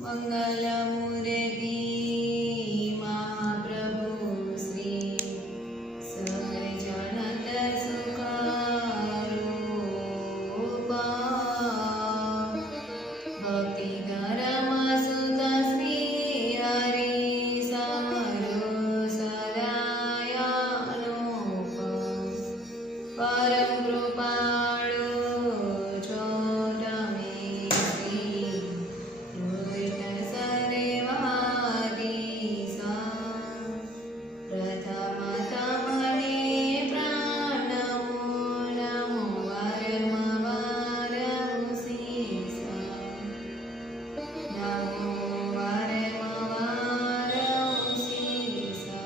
मंगलमूर्ति महाप्रभु श्री सहजानंद सुखारूपा भक्ति धर्म सुत श्री हरि समरो सदायानोपा परम कृपाळु છો તમે શ્રી प्रथम तमने प्राणमो नमो वारम वारम शीसा नमो वारम वारम शीसा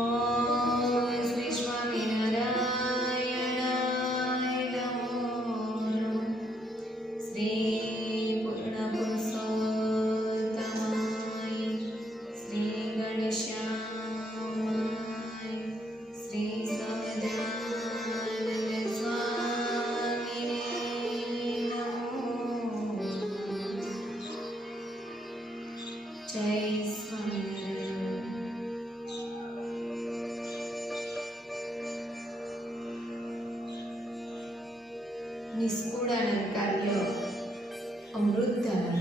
ओम श्री स्वामीनारायणाय नमो नमः श्री पूर्ण पुरुषोत्तमाय श्री गणेशाय श्री सहजानंद स्वामिने नमो जय स्वामीनारायण। निष्कूळानंद कार्य अमृतधारा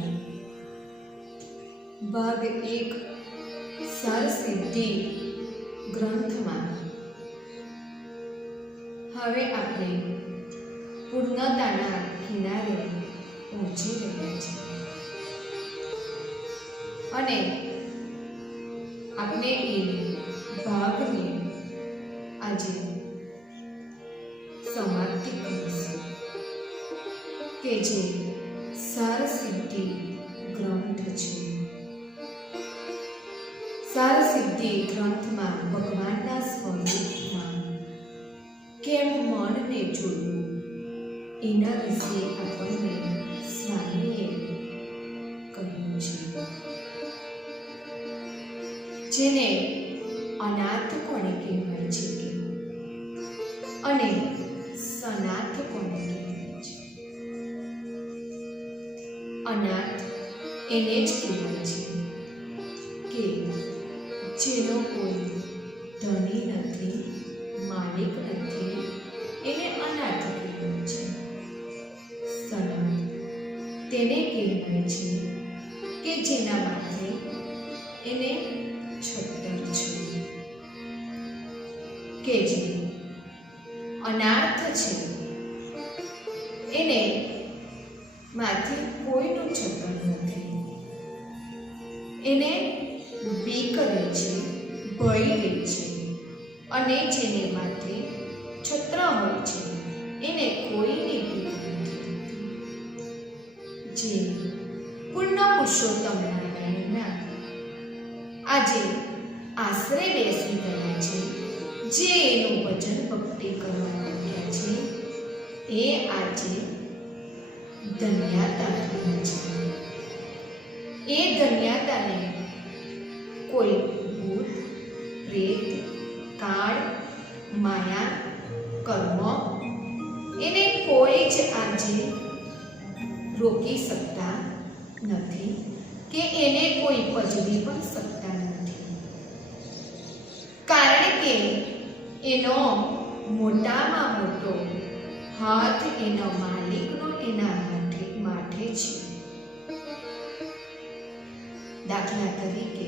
भाग 1 सारसिद्धि ग्रंथमां હવે આપણે પૂર્ણતાના કિનારે પહોંચી રહ્યા છીએ અને આપણે એ ભાગને આજે સમાપ્તિ કરીશું કે જે સારસિદ્ધિ ગ્રંથ છે। સારસિદ્ધિ ગ્રંથમાં ભગવાનના સ્વરૂપમાં કેમ મનને જોડવું એના વિશે આપણને સ્વામીએ કહ્યું છે, જેને અનાથ કોને કહેવાય છે કે અને સનાથ કોને કહેવાય છે। અનાથ એને જ કહેવાય છે કે જેનો કોઈ ધણી નથી, માલિક નથી, એને અનાથ કહેવાય છે। સનાથ તેને કહેવાય છે કે જેના માથે એને છત્ર છે, કે જે અનાથ છે એને માથે કોઈનું છત્ર નથી, એને બીક રહે છે, ભય રહે છે અને જેને માથે છત્ર હોય છે એને કોઈની બીક નથી। જે પૂર્ણ પુરુષોત્તમ નારાયણના આજે આશરે બેસી ગયા છે, જે એનું ભજન ભક્તિ કરવા લાગ્યા છે, એ આજે ધન્યતા થયા છે। એ ધન્યતાને કોઈ ભૂત, પ્રેત, કાળ, માયા, કર્મ એને કોઈ જ આજે રોકી શકતા નથી કે એને કોઈ પજવી પણ શકતા નથી, કારણ કે એનો મોટામાં મોટો હાથ એનો માલિકનો એના માથે છે। દાખલા તરીકે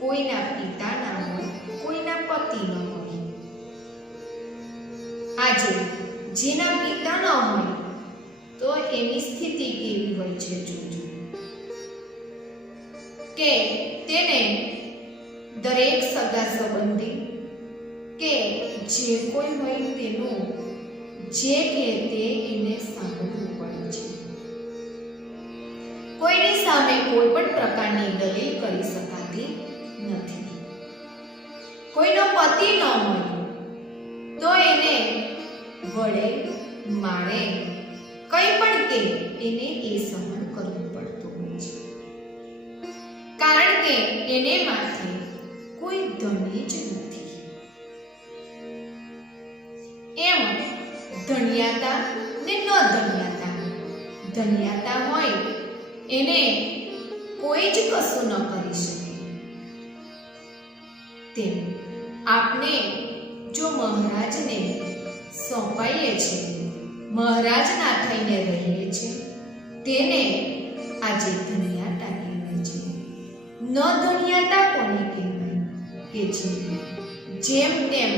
કોઈના પિતા ના હોય, કોઈના પતિ ન હોય, આજે જેના પિતા ન હોય તો એની સ્થિતિ કેવી હોય છે જોજો, કે તેને દરેક સગા સંબંધી કે જે કોઈ હોય તેનું જે કે તે એને સાંભળવું પડે છે। કોઈની સામે કોઈ પણ પ્રકારની દલીલ કરી શકાતી નથી। કોઈનો પતિ ન હોય તો એને વડે મારે કંઈ પણ કે એને એ સહન કરવું પડતું હોય છે, કારણ કે એને માથે કોઈ ધણી જ નથી। એમ ધન્યતા ને ન ધન્યતા, ધન્યતા હોય એને કોઈ જ કશું ન કરી શકે. તેમ આપણે જો મહારાજને સોંપાઈએ છીએ, મહારાજના થઈને રહીએ છીએ, તેને આજે ધન્યતા કહેવાય છે. ન ધન્યતા કોને કહેવાય? કે જેમ તેમ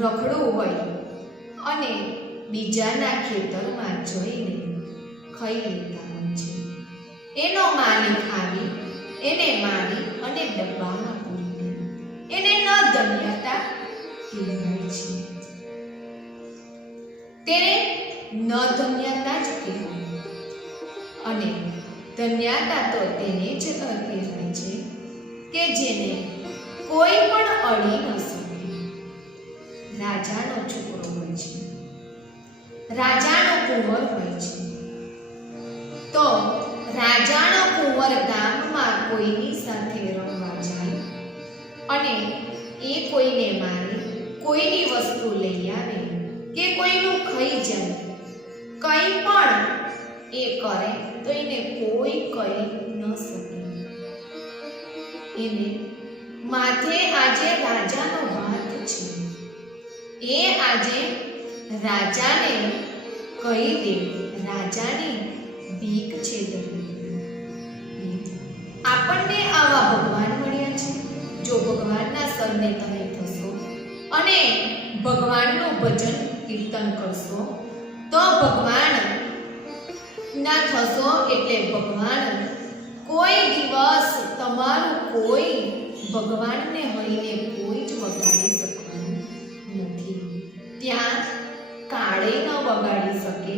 રખડવું હોય અને બીજાના ખેતરમાં જઈને ખાઈ લેતા હોય છે. એનો માલિક આવી એને મારી અને ડબ્બામાં પૂરી દે, એને ન ધન્યતા કહેવાય છે. તેને ન ધન્યતા જ કહેવાય. અને ધન્યતા તો તેને જ કહેવાય છે કે જેને કોઈ પણ અડી ન શકે. રાજાનો છોકરો હોય છે, રાજાનો કુંવર હોય છે, તો રાજાનો કુંવર ગામમાં કોઈની સાથે રમવા જાય અને એ કોઈને મારે, કોઈની વસ્તુ લઈ આવે કે કોઈનું ખાઈ જાય, કંઈ પણ એ કરે તો એને કોઈ કહી ન શકે. એને માથે આજે રાજાનો હાથ છે. એ આજે રાજાને કહી દે, રાજાની ભીખ છે. આપણને આવા ભગવાન મળ્યા છે. જો ભગવાનના શરણે તમે થશો અને ભગવાનનું ભજન કીર્તન કરશો તો ભગવાન ના થશો એટલે ભગવાન કોઈ દિવસ તમારું કોઈ ભગવાનને હરીને કોઈ જ વગાડી શકવાનું નથી. ત્યાં કાળે ન વગાડી શકે,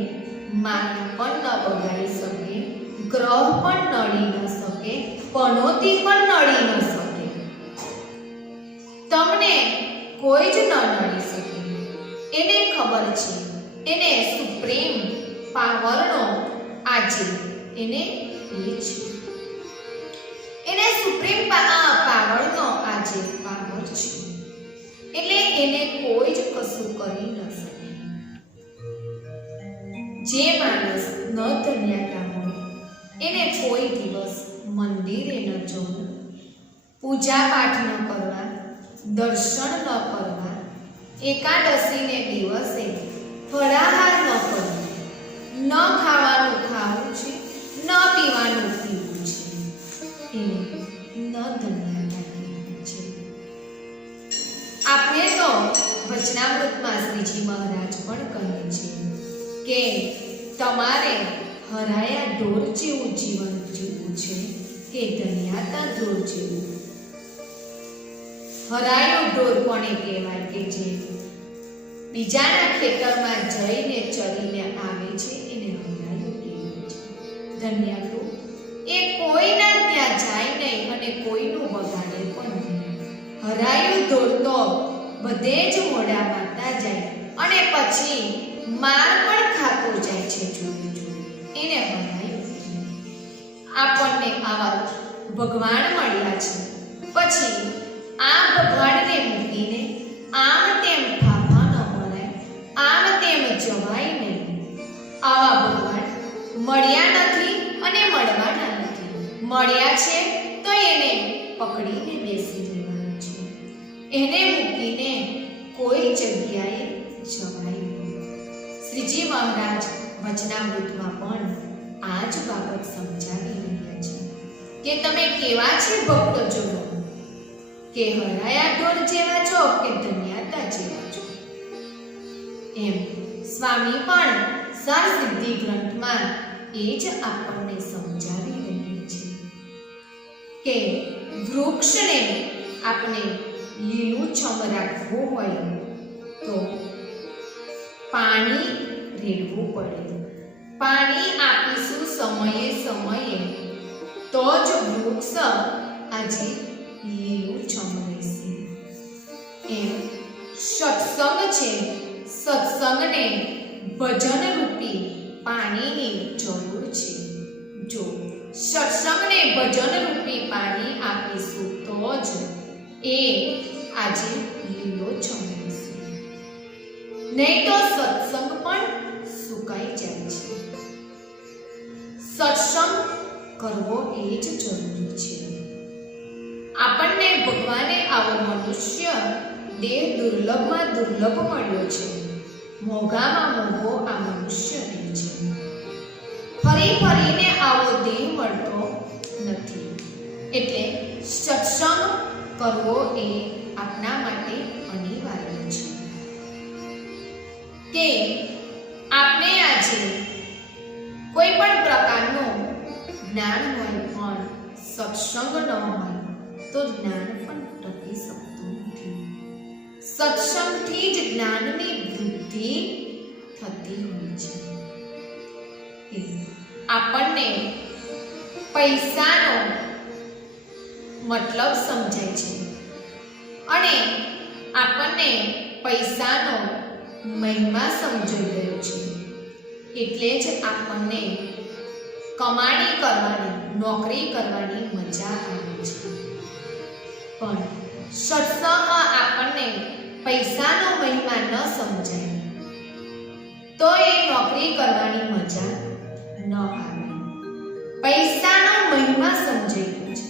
માયા પણ ન વગાડી શકે, ગ્રહ પણ નડી ન શકે, પનોતી પણ નડી ન શકે, તમને કોઈ જ ન નડી શકે. એને ખબર છે, એને સુપ્રીમ પાવરનો આજે એને એ છે, એને સુપ્રીમ પાવરનો આજે પાવર છે. એટલે એને કોઈ જ કશું કરી ન શકે. જે માણસ ન ધન્યતા હોય એને કોઈ દિવસ મંદિરે ન જવું, પૂજા પાઠ ન કરવા, દર્શન ન કરવા, એકાદશીને દિવસે ફળાહાર ન કરવો, ન ખાવાનું ખાવું છે, ન પીવાનું પીવું છે, એને ન ધન્યતા કહેવાય છે. આપણે તો વચનામૃતમાં શ્રીજી મહારાજ પણ કહે છે કે તમારે હરાયા ઢોર જેવું જીવન જીવવું છે કે ધન્યતા ઢોર જેવું. હરાયો ઢોર કોને કહેવાય? કે જે બીજાના ખેતરમાં જઈને ચરીને આવે છે એને હરાયો કહેવાય છે. ધન્યતા એ કોઈના ત્યાં જાય નહીં અને કોઈનું બગાડે પણ નહીં. હરાયું ઢોર તો બધે જ મોઢા મારતા જાય અને પછી માર પણ ખાતો જાય છે જોડે જોડે. એને હરાયું. આપણને આવા ભગવાન મળ્યા છે, પછી આ ભગવાનને મૂકીને આમ તેમ ફાફા ન મરાય, આમ તેમ જવાય નહીં. આવા ભગવાન મળ્યા નથી અને મળવાના નથી. મળ્યા છે તો એને પકડીને બેસી રહેવાનું છે. એને મૂકીને કોઈ જગ્યાએ જવાય નહીં. શ્રીજી મહારાજ વચનામૃતમાં પણ આ જ બાબત સમજાવી રહ્યા છે કે તમે કેવા છે ભક્તજનો, કે હરાયા ઢોર જેવા છો કે ધન્યતા જેવા છો. એમ સ્વામી પણ સાર સિદ્ધિ ગ્રંથમાં એ જ આપણને સમજાવી રહ્યા છે કે વૃક્ષને આપણે લીલુંછમ રાખવું હોય તો પાણી રેડવું પડે. પાણી આપીશું સમયે સમયે તો જ વૃક્ષ આજે લીલુંછમ રહેશે. એમ સત્સંગ છે, સત્સંગને ભજન રૂપી પાણીની જરૂર છે. જો સત્સંગને ભજન રૂપી પાણી આપીશું તો જ એ આજે લીલોછમ રહેશે. નહીં તો સત્સંગ પણ સુકાઈ જાય છે. સત્સંગ કરવો એ જ જરૂરી છે. આપણને ભગવાને આવો મનુષ્ય દેહ દુર્લભમાં દુર્લભ મળ્યો છે. મોંઘામાં મોંઘો આ મનુષ્ય દેહ છે. ફરી ફરીને આવો દેહ મળતો નથી. એટલે સત્સંગ કરવો એ આપણા માટે અનિવાર્ય છે. કે આપણે આજે કોઈ પણ પ્રકારનું જ્ઞાન હોય પણ સત્સંગ ન હોય તો જ્ઞાન પણ ટકી શકતું નથી. સત્સંગથી જ જ્ઞાનની વૃદ્ધિ થતી હોય છે. આપણને પૈસાનો મતલબ સમજાય છે અને આપણને પૈસાનો મહિમા સમજાઈ ગયો છે. એટલે જ આપણને કમાણી કરવાની, નોકરી કરવાની મજા આવે છે. પણ સત્સંગમાં આપણને પૈસાનો મહિમા ન સમજાય તો એ નોકરી કરવાની મજા ન આવે. પૈસાનો મહિમા સમજાઈ ગયો છે.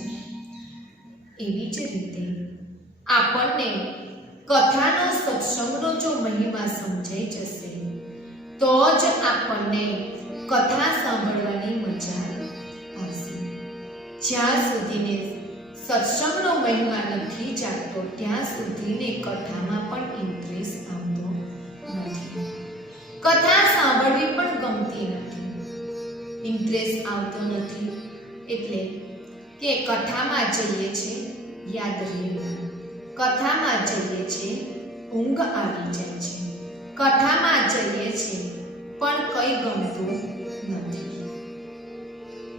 એવી જ રીતે આપણને કથાનો, સત્સંગનો જો મહિમા સમજાઈ જશે તો જ આપણને કથા સાંભળવાની મજા આવશે. જ્યાં સુધીને સત્સંગનો મહિમા નથી જાગતો ત્યાં સુધીને કથામાં પણ ઇન્ટરેસ્ટ આવતો નથી. કથા સાંભળવી પણ ગમતી નથી, ઇન્ટરેસ્ટ આવતો નથી. એટલે કે કથામાં જઈએ છે, યાદ રહેવું, કથામાં જઈએ છે, ઊંઘ આવી જાય છે, કથામાં જઈએ છે પણ કંઈ ગમતું નથી.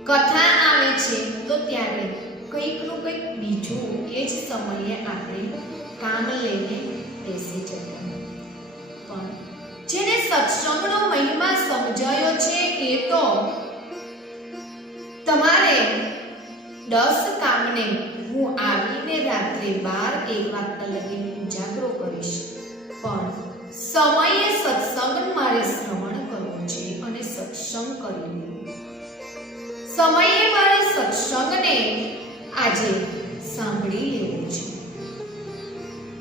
કથા આવે છે તો ત્યારે કંઈકનું કંઈક બીજું એ જ સમયે આપણે કામ લઈને બેસી જતા. પણ જેને સત્સંગનો મહિમા સમજાયો છે એ તો તમારે 10 કામને હું આવીને રાત્રે 12-1 વાગ્યા લગીને ઉજાગરો કરીશ, પણ સમયે સત્સંગ મારે શ્રવણ કરવો છે અને સત્સંગ કરી લેવો. સમયે મારે સત્સંગને આજે સાંભળી લેવો છે.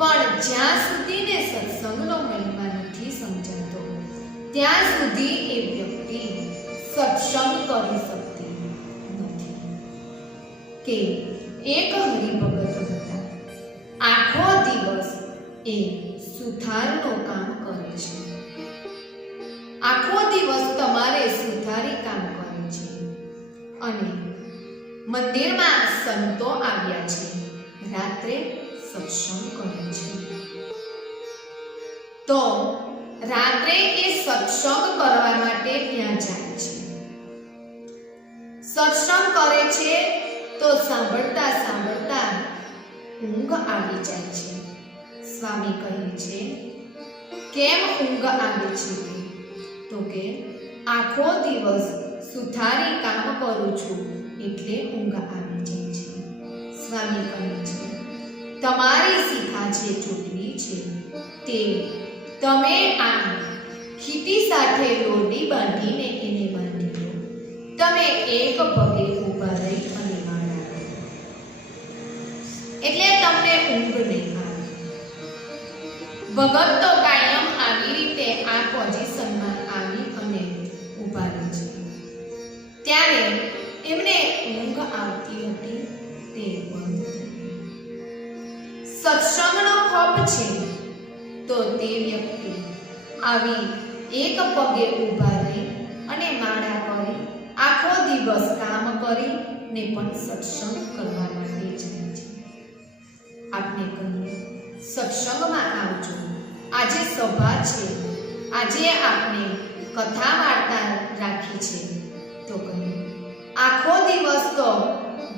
પણ જ્યાં સુધીને સત્સંગનો મહિમા નથી સમજાતો ત્યાં સુધી એ વ્યક્તિ સત્સંગ કરી શકતી નથી. કે એક હરિભગત હતા, આખો દિવસ એ સુથારનું કામ કરે છે. આખો દિવસ તમારે સુથારી કામ કરે છે અને મંદિરમાં સંતો આવ્યા છે, રાત્રે સત્સંગ કરે છે. તો રાત્રે એ સત્સંગ કરવા માટે ત્યાં જાય છે. સત્સંગ કરે છે તો સાંભળતા સાંભળતા ઊંઘ આવી જાય છે. સ્વામી કહે છે, કેમ ઊંઘ આવે છે? તો કે આખો દિવસ સુથારી કામ કરું છું એટલે ઊંઘ આવી જાય છે. સ્વામી કહે છે, તમારી શિખા જે ચૂંટણી છે તે તમે આ ખીટી સાથે દોરડી બાંધીને એને બાંધી દો. તમે એક પગે ઊભા રહી અને માળા કરો એટલે તમને ઊંઘ નહીં આવે. ભગત તો કાયમ આવી રીતે આ પોઝિશનમાં આવી અને ઊભા રહે છે. ત્યારે એમને ઊંઘ આવતી હતી તે બંધ થઈ. સત્સંગનો ખોફ છે તો તે વ્યક્તિ આવી એક પગે ઊભા રહી અને માળા કરી આખો દિવસ કામ કરી ને પણ સત્સંગ કરવા માટે જાય છે. આપને કહીએ સત્સંગમાં આવજો, આજે સભા છે, આજે આપણે કથા વાર્તા રાખી છે, તો કહીએ આખો દિવસ તો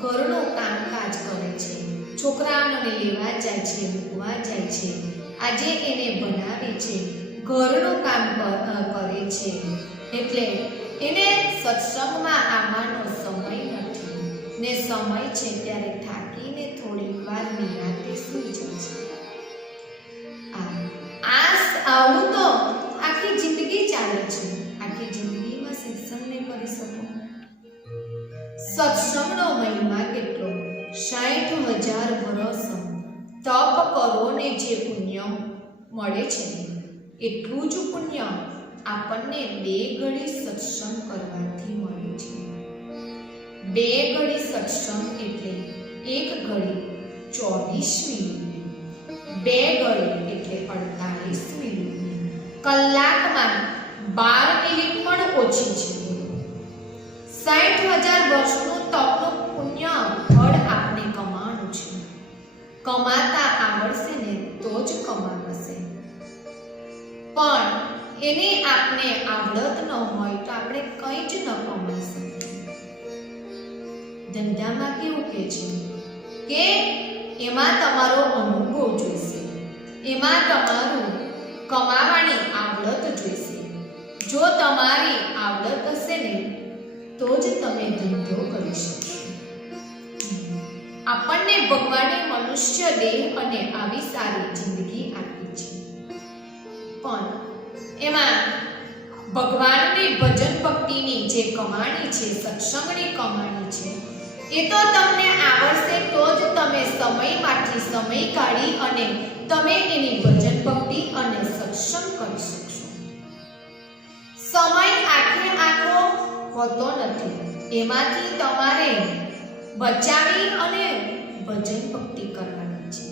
ઘરનું કામકાજ કરે છે, છોકરાઓને લેવા જાય છે, મૂકવા જાય છે, આજે એને બનાવે છે, ઘરનું કામ કરે છે, એટલે એને સત્સંગમાં આવવાનો સમય નથી ને સમય છે ત્યારે થાકીને થોડીક વાર નિરાંતે સૂઈ જાય છે. આવું તો આખી જિંદગી ચાલે છે. આખી જિંદગીમાં શિક્ષણ નહીં કરી શકો. સત્સંગનો મહિમા કેટલો, 60,000 વર્ષ તપ કરો ને જે પુણ્ય મળે છે એટલું જ પુણ્ય આપણને 2 ઘડી સત્સંગ કરવાથી મળે છે. 2 ઘડી સત્સંગ એટલે 1 ઘડી 24 મિનિટ, 2 ઘડી એટલે 48 મિનિટ, કલાકમાં 12 મિનિટ પણ ઓછી છે. 60,000 વર્ષનું તપનું પુણ્ય ફળ આપણે કમાવાનું છે. કમાતા આવડશે ને તો જ કમાશે, પણ એને આપણે આવડત ન હોય તો આપણે કંઈ જ ન કમાઈ શકીએ. ધંધામાં કેવું કે છે કે એમાં તમારો અનુભવ જોઈશે, એમાં તમારું કમાવાની આવડત જોઈશે. જો તમારી આવડત હશે ને તો જ તમે ધંધો કરી શકશો. આપણને ભગવાને મનુષ્ય દેહ અને આવી સારી જિંદગી આપી છે, પણ એમાં ભગવાનની ભજન ભક્તિની જે કમાણી છે, સત્સંગની કમાણી છે, એ તો તમને આવડશે તો જ તમે સમયમાંથી સમય કાઢી અને તમે એની ભજન ભક્તિ અને સત્સંગ કરી શકશો. સમય આખે આખો હોતો નથી, એમાંથી તમારે બચાવી અને ભજન ભક્તિ કરવાની છે.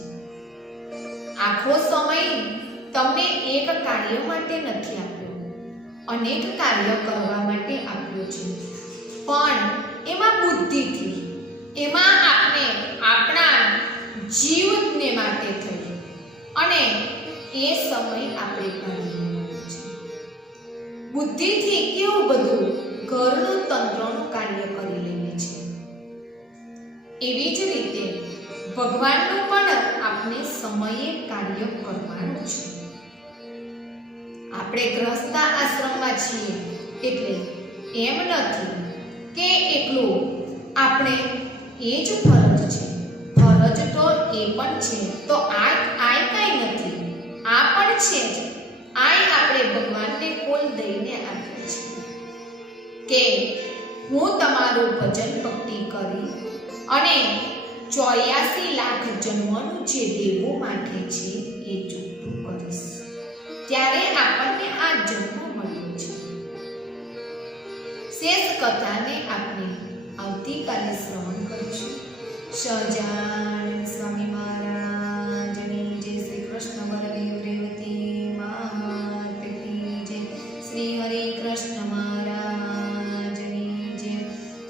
આખો સમય તમને એક કાર્ય માટે નથી આપ્યો, અનેક કાર્ય કરવા માટે આપ્યો છે, પણ એમાં બુદ્ધિથી, એમાં આપણે આપણા જીવને માટે થઈ અને એ સમય આપણે કાઢવાનો છે. બુદ્ધિથી કેવું બધું ઘરનું તંત્રનું કાર્ય કરી લઈએ છે, એવી જ રીતે ભગવાનનું પણ આપણે સમયે કાર્ય કરવાનું છે. આપણે ગૃહસ્થ આશ્રમમાં છીએ એટલે એમ નથી કે એકલું આપણે એ જ ફરજ છે, ફરજ તો એ પણ છે, તો આ કઈ નથી, આ પણ છે જ. આ આપણે ભગવાનને કોલ દઈને આપીએ છીએ કે હું તમારું ભજન ભક્તિ કરી અને 84 લાખ જન્મનું જે દેવો માટે છે એ ચૂકતું કરીશ, ત્યારે આપણને આ જન્મ મળ્યો છે. શેષ કથાને આપણે આવતીકાલે શ્રવણ કરીશું. સહજાનંદ સ્વામી મહારાજની જય. શ્રી કૃષ્ણ બલદેવ રેવતી માત કી જય. શ્રી હરે કૃષ્ણ મહારાજની જય.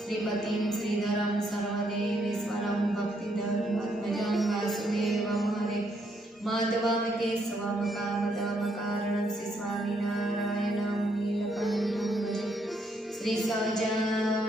શ્રીપતિમ શ્રીધરમ સર્વદેવેશ્વરમ ભક્તિધર્મધ્વજં વાસુદેવમ હરે માધવમ કેશવમ કામદમ કારણમ શ્રી સ્વામિનારાયણમ નીલકંઠમ ભજે. શ્રી સહજાનંદ